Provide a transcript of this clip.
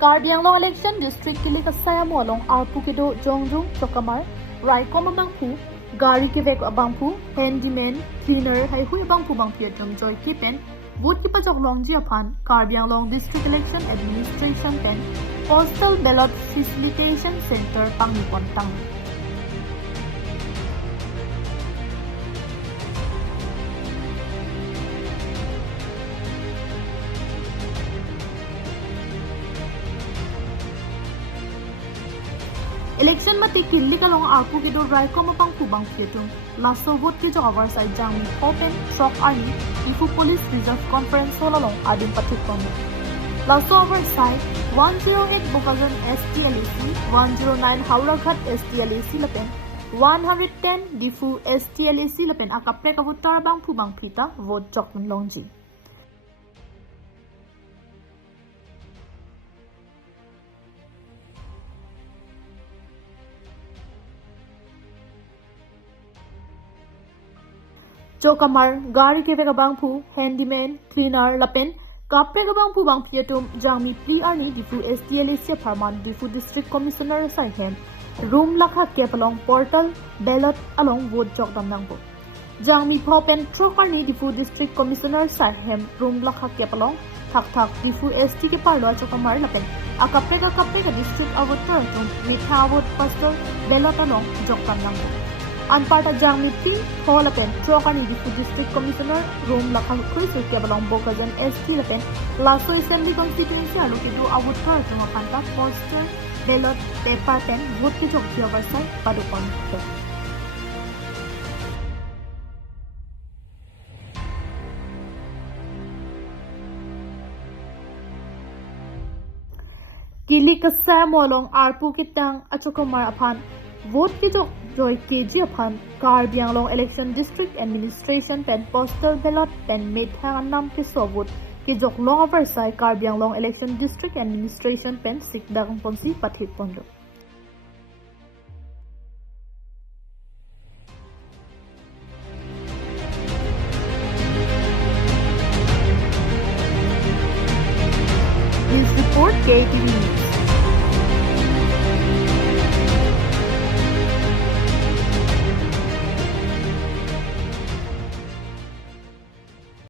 Karbi Anglong Election District Kilik Asaya Molong Arpukido Jongjung Chokamar Rai Komabangpu Gari Kivek Abangpu Handyman Cleaner Hai Hui Abangpu Bangpiatum Joy Kipen Vote Kipajok Long Jiapan Karbi Anglong District Election Administration Pen Postal Ballot Facilitation Center Pangipon Tang Election mati killi kalong arpu kido rai komapang kubang pietum laso vote ki jawar sai Jangmi open shock army ifu police reserve conference solalong adin patikon laso over sai 108 Bukazan STLAC 109 Hauraghat STLAC lapen 110 Difu STLAC lapen akapre kavutar bang pubang pita vote jokmin longji Chokamar, Gari Keveka Bangpu, Handyman, Cleaner, Lapen, Kapre Bangpu Bang Piatum, Jangmi Pri Arni, Difu STLAC Parman, Difu District Commissioner Saihem, Room Lakha Kep along Portal Ballot along Vote Jok Damnangpo. Jangmi Popen Trok Arni, Difu District Commissioner Saihem, Room Lakha Kep along Thak Difu ST ke Parlo Chokamar Lapen, Kapre District Avot Turatum, Mitha Avot Postal Ballot along Jok Damnangpo. Anparta Jangmi Pri Holapen Trokani District Commissioner Room Lakang Krisu Kebalong Bokazan ST Lapen Laso Assembly Constituency Alukidu Avutar Tumapanta Postal Ballot Paper Pen Vote Kejok Oversight Padukon Kili Kasaya Molong Arpu Kitang Achokomar Apan Vote Kejok Joy KG upon Karbi Anglong Election District Administration Pen Postal Ballot Pen Made Hanganam Kisovut Kejok Long Oversight Karbi Anglong Election District Administration Pen Sikdagang Ponsi Pathit Pondo. News Report KTV News.